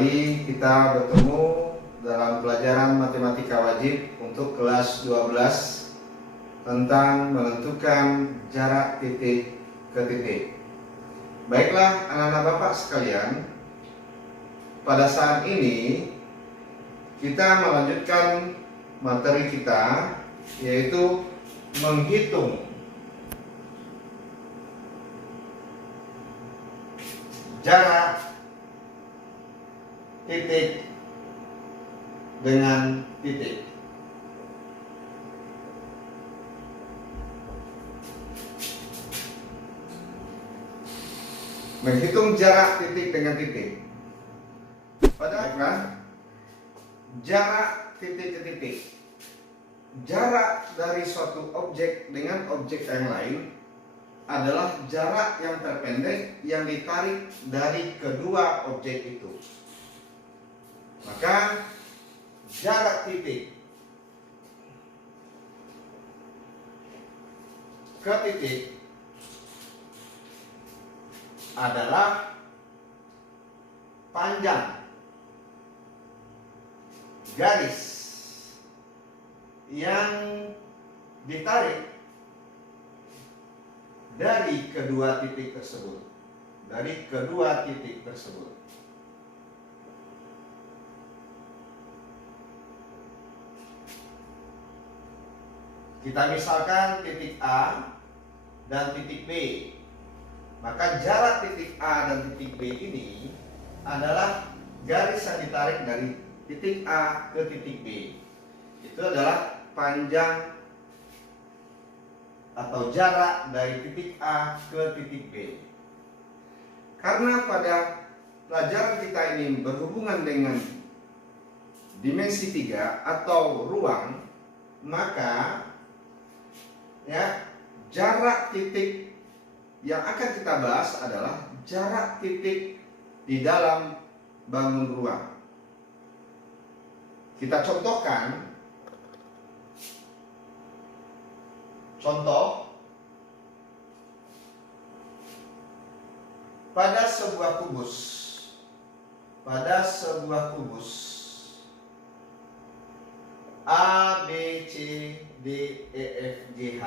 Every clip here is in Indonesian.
kembali kita bertemu dalam pelajaran matematika wajib untuk kelas 12 tentang menentukan jarak titik ke titik. Baiklah anak-anak Bapak sekalian, pada saat ini kita melanjutkan materi kita, yaitu menghitung jarak titik dengan titik. Menghitung jarak titik dengan titik. Padahal jarak titik ke titik, jarak dari suatu objek dengan objek yang lain adalah jarak yang terpendek yang ditarik dari kedua objek itu. Maka jarak titik ke titik adalah panjang garis yang ditarik dari kedua titik tersebut. Kita misalkan titik A dan titik B. Maka jarak titik A dan titik B ini adalah garis yang ditarik dari titik A ke titik B. Itu adalah panjang atau jarak dari titik A ke titik B. Karena pada pelajaran kita ini berhubungan dengan dimensi 3 atau ruang, maka jarak titik yang akan kita bahas adalah jarak titik di dalam bangun ruang. Kita contohkan. Contoh, pada sebuah kubus A, B, C, D, E, F, G, H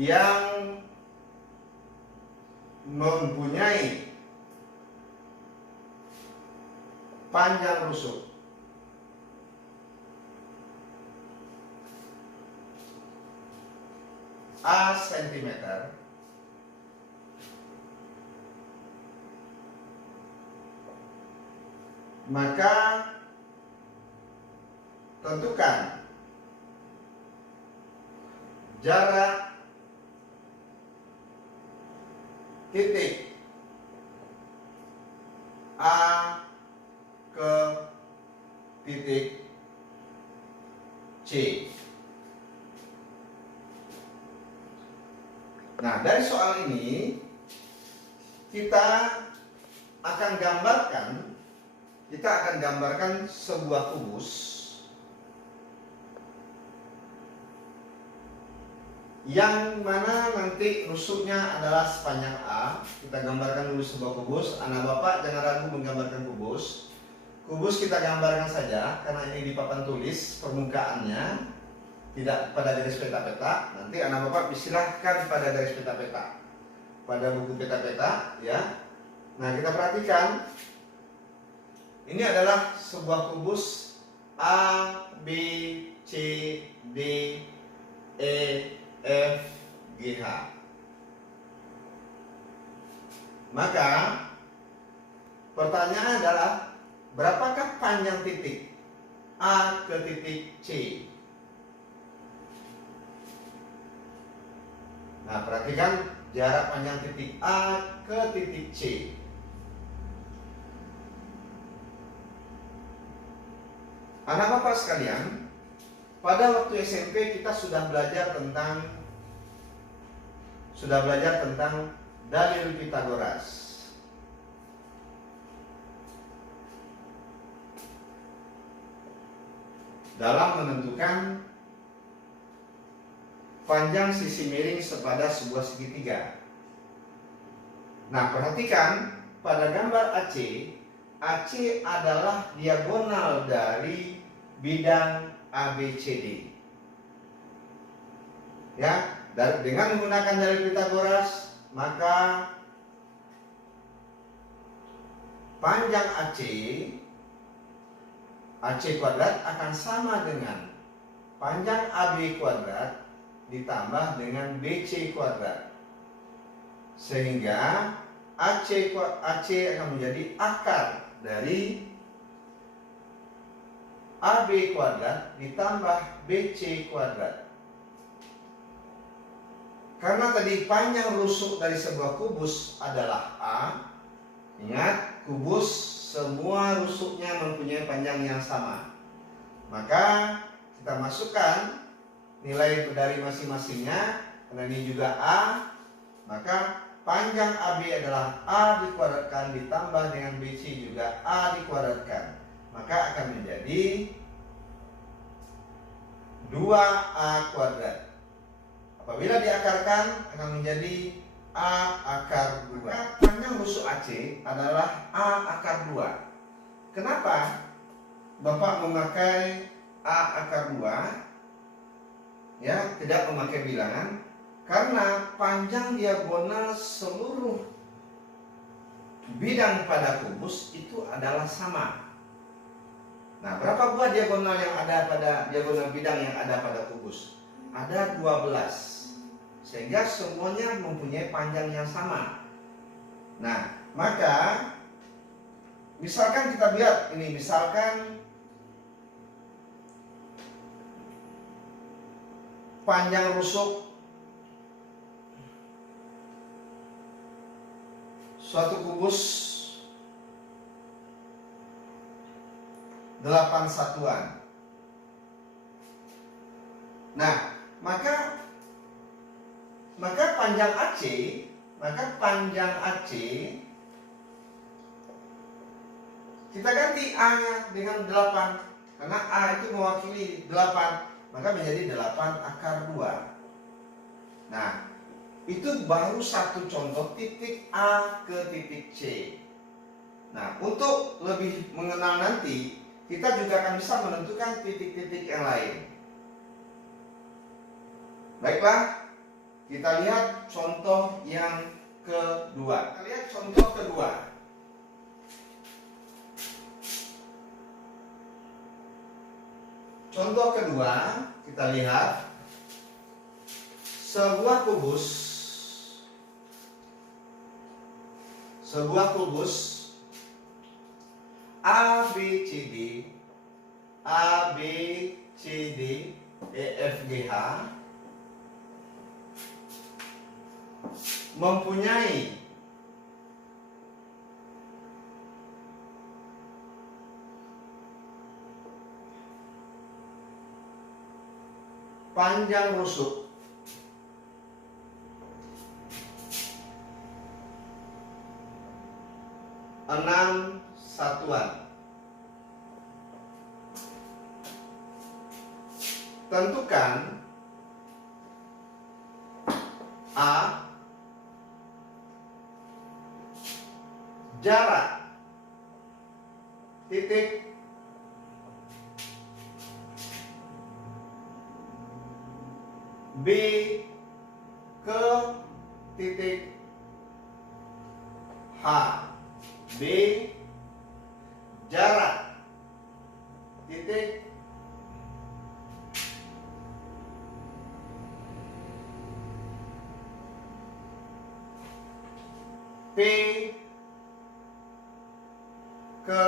yang mempunyai panjang rusuk A cm, maka tentukan jarak titik A ke titik C. Nah, dari soal ini kita akan gambarkan sebuah kubus yang mana nanti rusuknya adalah sepanjang A. Kita gambarkan dulu sebuah kubus. Anak Bapak jangan ragu menggambarkan kubus. Kubus kita gambarkan saja karena ini di papan tulis permukaannya, tidak pada garis peta-peta. Nanti anak Bapak silahkan pada garis peta-peta, pada buku peta-peta ya. Nah, kita perhatikan ini adalah sebuah kubus A, B, C, D, E, F, G, H. Maka pertanyaan adalah, berapakah panjang titik A ke titik C? Nah, perhatikan jarak panjang titik A ke titik C. Anak Bapak sekalian, pada waktu SMP kita sudah belajar tentang dalil Pitagoras. Dalam menentukan panjang sisi miring pada sebuah segitiga. Nah, perhatikan pada gambar AC, AC adalah diagonal dari bidang ABCD. Ya, dengan menggunakan dalil Pythagoras, maka panjang AC kuadrat akan sama dengan panjang AB kuadrat ditambah dengan BC kuadrat. Sehingga AC akan menjadi akar dari AB kuadrat ditambah BC kuadrat. Karena tadi panjang rusuk dari sebuah kubus adalah A, ingat kubus semua rusuknya mempunyai panjang yang sama. Maka kita masukkan nilai dari masing-masingnya, karena ini juga A, maka panjang AB adalah A dikuadratkan ditambah dengan BC juga A dikuadratkan. Maka akan menjadi 2A kuadrat. Apabila diakarkan akan menjadi A akar 2. Maka panjang rusuk AC adalah A akar 2. Kenapa Bapak memakai A akar 2? Ya, tidak memakai bilangan. Karena panjang diagonal seluruh bidang pada kubus itu adalah sama. Nah, berapa buah diagonal yang ada pada diagonal bidang yang ada pada kubus? Ada 12. Sehingga semuanya mempunyai panjang yang sama. Nah, maka misalkan kita lihat ini, misalkan panjang rusuk suatu kubus 8 satuan. Nah, maka panjang AC kita ganti A-nya dengan 8 karena A itu mewakili 8, maka menjadi 8 akar 2. Nah, itu baru satu contoh titik A ke titik C. Nah, untuk lebih mengenal nanti, kita juga akan bisa menentukan titik-titik yang lain. Baiklah, kita lihat contoh yang kedua. Kita lihat contoh kedua. Contoh kedua, kita lihat sebuah kubus ABCD EFGH mempunyai panjang rusuk enam satuan. Tentukan A jarak titik B ke titik H. B jarak titik P ke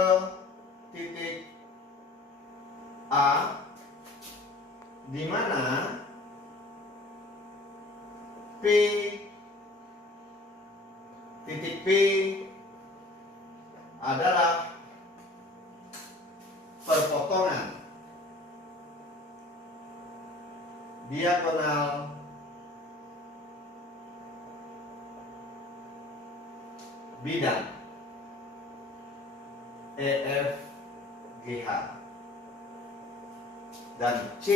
titik A, di mana titik P adalah perpotongan diagonal bidang EFGH, dan C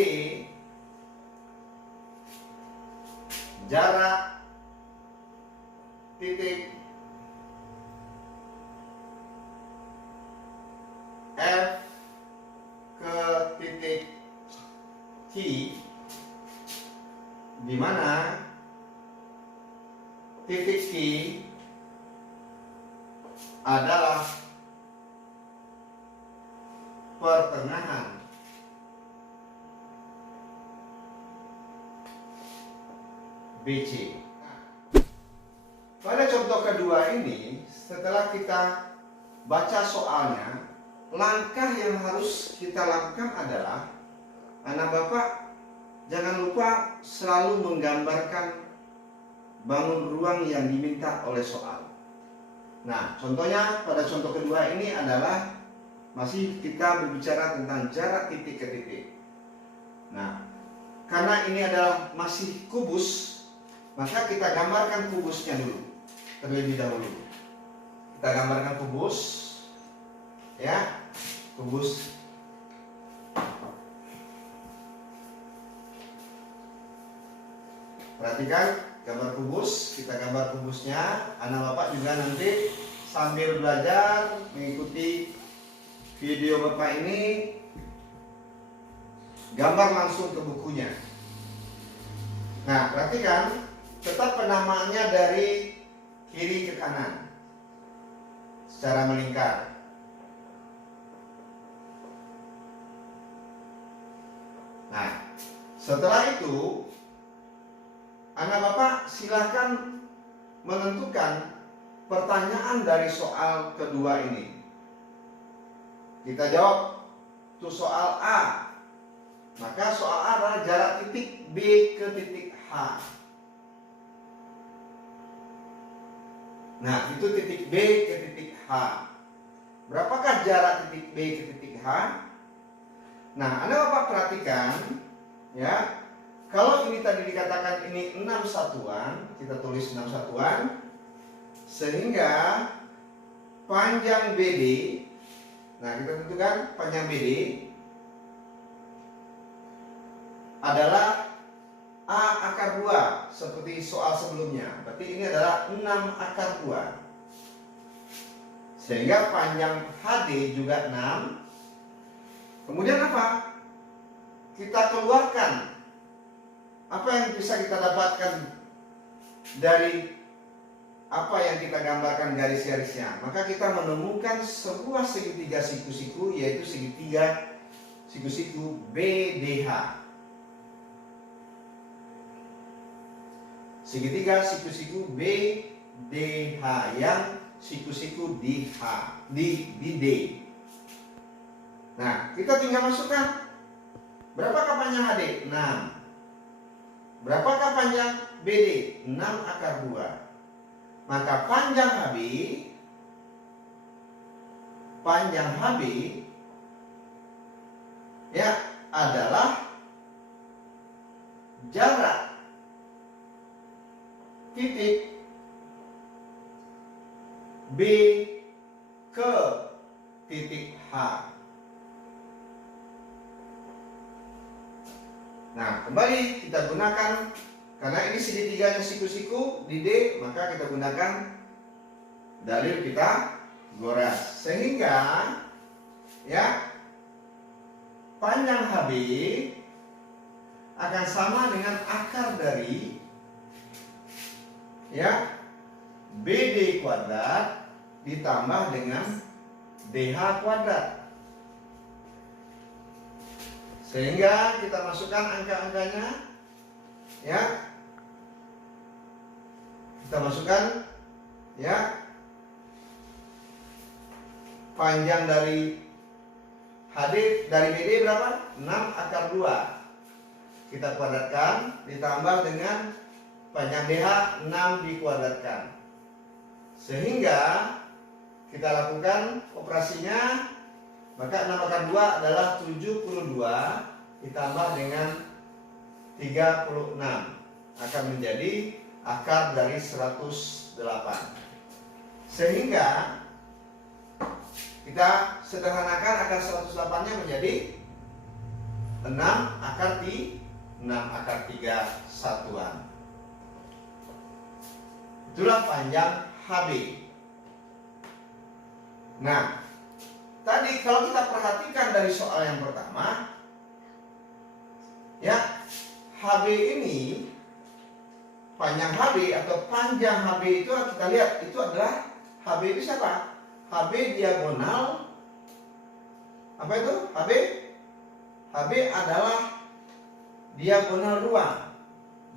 jarak titik di mana titik Q adalah pertengahan BC. Pada contoh kedua ini, setelah kita baca soalnya, langkah yang harus kita lakukan adalah, anak bapak jangan lupa selalu menggambarkan bangun ruang yang diminta oleh soal. Nah, contohnya pada contoh kedua ini adalah masih kita berbicara tentang jarak titik ke titik. Nah, karena ini adalah masih kubus, maka kita gambarkan kubusnya dulu terlebih dahulu. Kita gambarkan kubus, ya, kubus. Perhatikan gambar kubus, kita gambar kubusnya. Anak bapak juga nanti sambil belajar mengikuti video bapak ini, gambar langsung ke bukunya. Nah, perhatikan tetap penamaannya dari kiri ke kanan secara melingkar. Nah, setelah itu anak bapak silahkan menentukan pertanyaan dari soal kedua ini. Kita jawab tuh soal A. Maka soal A adalah jarak titik B ke titik H. Nah, itu titik B ke titik H. Berapakah jarak titik B ke titik H? Nah, Anda Bapak perhatikan, ya. Kalau ini tadi dikatakan ini 6 satuan, kita tulis 6 satuan, sehingga panjang BD, nah kita tentukan panjang BD adalah A akar 2 seperti soal sebelumnya. Berarti ini adalah 6 akar 2. Sehingga panjang HD juga 6. Kemudian apa? Kita keluarkan apa yang bisa kita dapatkan dari apa yang kita gambarkan garis-garisnya. Maka kita menemukan sebuah segitiga siku-siku, yaitu segitiga siku-siku BDH. Segitiga siku-siku BDH yang siku-siku di H, di D. Nah, kita tinggal masukkan berapakah panjang HD? 6. Berapakah panjang BD? 6 akar 2. Maka panjang HB ya adalah jarak titik B ke titik H. Nah, kembali kita gunakan, karena ini segitiganya siku-siku di D, maka kita gunakan dalil Pythagoras. Sehingga ya panjang HB akan sama dengan akar dari ya BD kuadrat ditambah dengan DH kuadrat. Sehingga kita masukkan angka-angkanya, ya. Kita masukkan, ya. Panjang dari HD dari BD berapa? 6 akar 2. Kita kuadratkan ditambah dengan panjang DH 6 dikuadratkan. Sehingga kita lakukan operasinya. Maka 6 akar 2 adalah 72 ditambah dengan 36 akan menjadi akar dari 108. Sehingga kita sederhanakan akar 108-nya menjadi 6 akar 3 satuan. Itulah panjang HB. Nah, tadi kalau kita perhatikan dari soal yang pertama, ya HB ini, panjang HB atau panjang HB itu kita lihat itu adalah HB itu siapa? HB diagonal apa itu? HB adalah diagonal ruang.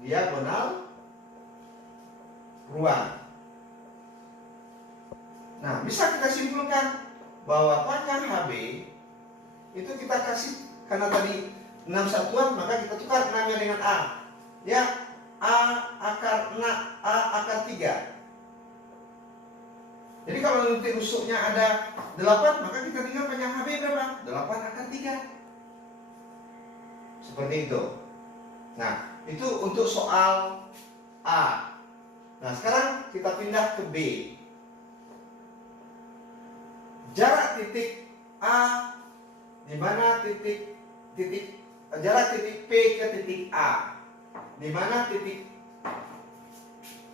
Diagonal ruang. Nah, bisa kita simpulkan bahwa panjang HB itu kita kasih, karena tadi 6 satuan, maka kita tukar 6-nya dengan A. Ya, A akar 3. Jadi kalau nanti rusuknya ada 8, maka kita tinggal panjang HB berapa? 8 akar 3. Seperti itu. Nah, itu untuk soal A. Nah, sekarang kita pindah ke B. Jarak titik A, di mana jarak titik P ke titik A, di mana titik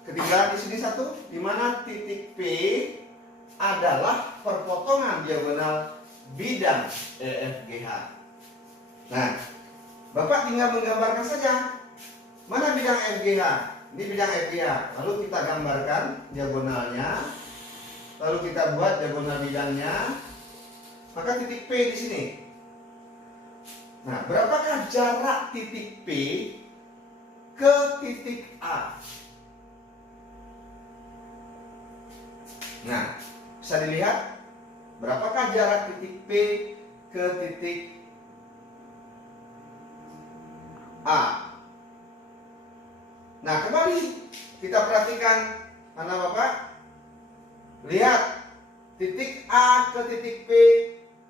ketinggalan di sini satu, di mana titik P adalah perpotongan diagonal bidang EFGH. Nah, Bapak tinggal menggambarkan saja mana bidang EFGH. Ini bidang EFGH. Lalu kita gambarkan diagonalnya. Lalu kita buat diagonal bidangnya. Maka titik P di sini. Nah, berapakah jarak titik P ke titik A? Nah, bisa dilihat berapakah jarak titik P ke titik A. Nah, kembali kita perhatikan mana Bapak? Lihat titik A ke titik P,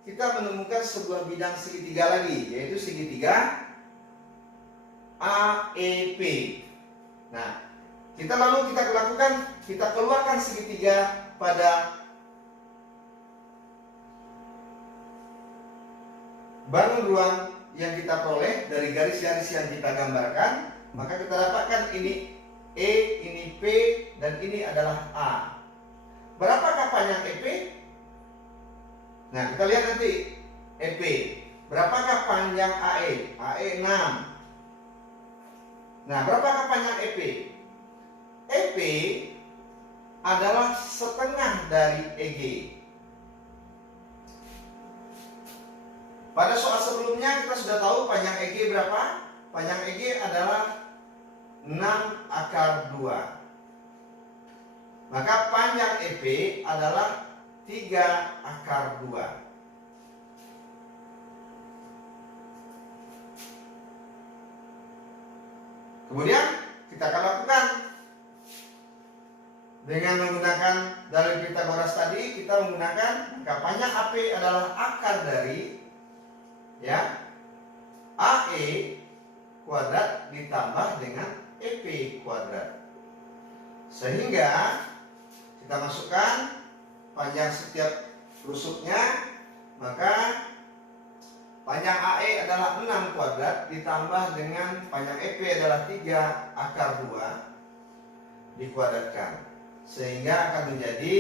kita menemukan sebuah bidang segitiga lagi, yaitu segitiga AEP. Nah, kita lakukan, kita keluarkan segitiga pada bangun ruang yang kita peroleh dari garis-garis yang kita gambarkan. Maka kita dapatkan ini E, ini P, dan ini adalah A. Berapakah panjang EP? Nah, kita lihat nanti EP. Berapakah panjang AE? AE 6. Nah, berapakah panjang EP? EP adalah setengah dari EG. Pada soal sebelumnya kita sudah tahu panjang EG berapa? Panjang EG adalah 6 akar 2. Maka panjang EP adalah 3 akar 2. Kemudian kita akan lakukan dengan menggunakan dalil Pythagoras tadi. Kita menggunakan maka panjang AP adalah akar dari AE kuadrat ditambah dengan EP kuadrat. Sehingga kita masukkan panjang setiap rusuknya, maka panjang AE adalah 6 kuadrat ditambah dengan panjang EP adalah 3 akar 2 dikuadratkan. Sehingga akan menjadi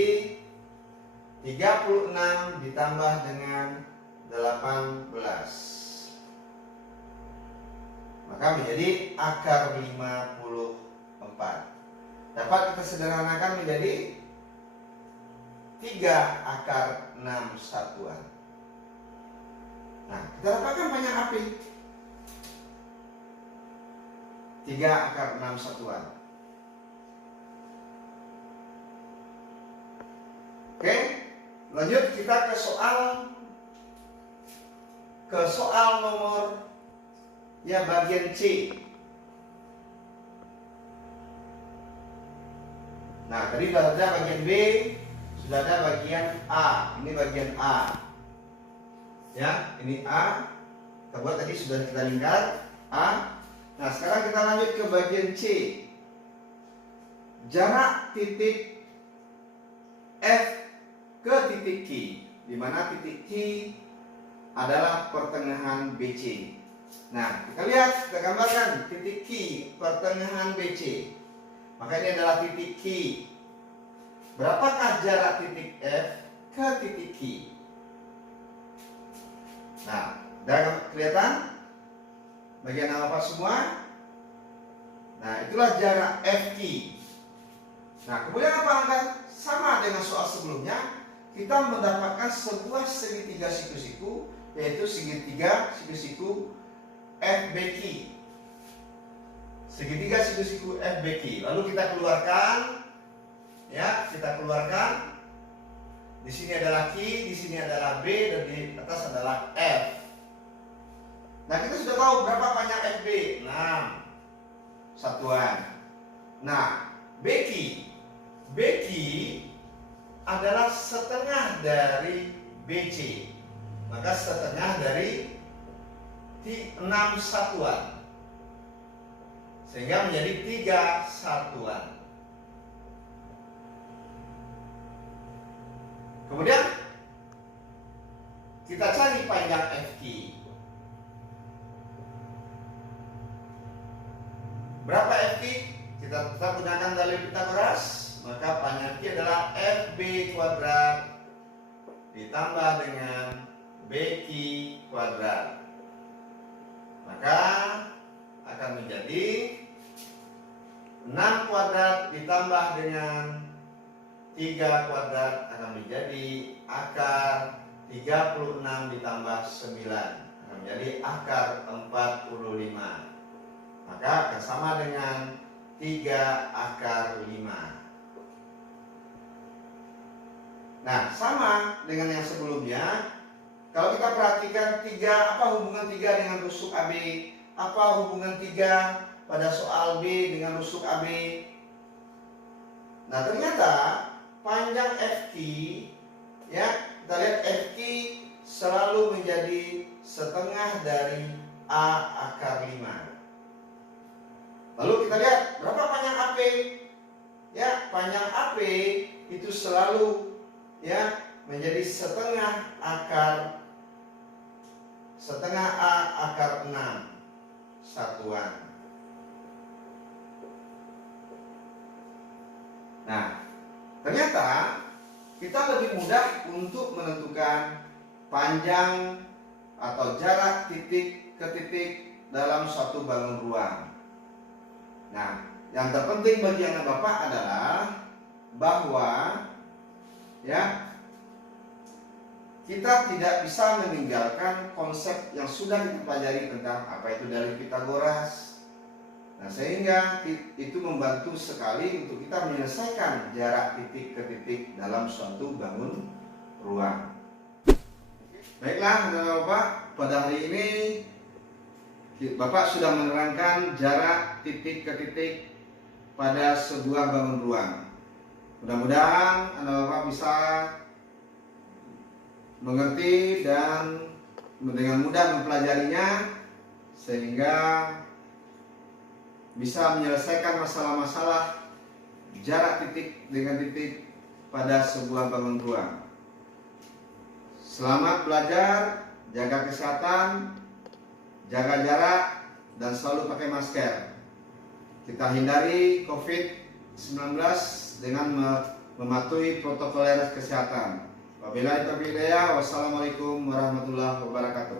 36 ditambah dengan 18. Maka menjadi akar 54. Dapat kita sederhanakan menjadi 3 akar 6 satuan. Nah, kita dapatkan panjang AP 3 akar 6 satuan. Oke, lanjut kita ke soal nomor bagian C. Nah, tadi sudah ada bagian B, sudah ada bagian A. Ini bagian A. Ya, ini A. Kita buat tadi sudah kita lingkar A. Nah, sekarang kita lanjut ke bagian C. Jarak titik F ke titik Q, di mana titik Q adalah pertengahan BC. Nah, kita lihat, kita gambarkan titik Q, pertengahan BC. Maka ini adalah titik Q. Berapakah jarak titik F ke titik Q? Nah, sudah kelihatan bagian apa semua? Nah, itulah jarak FQ. Nah, kemudian apa angka? Sama dengan soal sebelumnya, kita mendapatkan sebuah segitiga siku-siku, yaitu segitiga siku-siku FBQ. Segitiga siku-siku FBQ. Lalu kita keluarkan, ya, kita keluarkan. Di sini adalah Q, di sini adalah B, dan di atas adalah F. Nah, kita sudah tahu berapa panjang FB? 6 satuan. Nah, BQ. BQ adalah setengah dari BC. Maka setengah dari 6 satuan. Sehingga menjadi 3 satuan. Kemudian kita cari panjang FQ. Berapa FQ? Kita tetap gunakan dalil Pythagoras. Maka panjang Q adalah FB kuadrat ditambah dengan BQ kuadrat. Maka akan menjadi 6 kuadrat ditambah dengan 3 kuadrat akan menjadi akar 36 ditambah 9 akan menjadi akar 45. Maka akan sama dengan 3 akar 5. Nah, sama dengan yang sebelumnya. Kalau kita perhatikan 3, apa hubungan 3 dengan rusuk AB? Apa hubungan 3 pada soal B dengan rusuk AB? Nah, ternyata panjang FQ, ya, kita lihat FQ selalu menjadi setengah dari A akar 5. Lalu kita lihat berapa panjang AP? Ya, panjang AP itu selalu, ya, menjadi setengah A akar 6 satuan. Nah, ternyata kita lebih mudah untuk menentukan panjang atau jarak titik ke titik dalam suatu bangun ruang. Nah, yang terpenting bagi anak Bapak adalah bahwa, ya, kita tidak bisa meninggalkan konsep yang sudah kita pelajari tentang apa itu dalil Pythagoras. Nah, sehingga itu membantu sekali untuk kita menyelesaikan jarak titik ke titik dalam suatu bangun ruang. Baiklah, Bapak, pada hari ini Bapak sudah menerangkan jarak titik ke titik pada sebuah bangun ruang. Mudah-mudahan Bapak bisa mengerti dan dengan mudah mempelajarinya sehingga bisa menyelesaikan masalah-masalah jarak titik dengan titik pada sebuah bangun ruang. Selamat belajar, jaga kesehatan, jaga jarak, dan selalu pakai masker. Kita hindari COVID-19 dengan mematuhi protokol kesehatan. Wabillahi taufiq hidayah. Wassalamualaikum warahmatullahi wabarakatuh.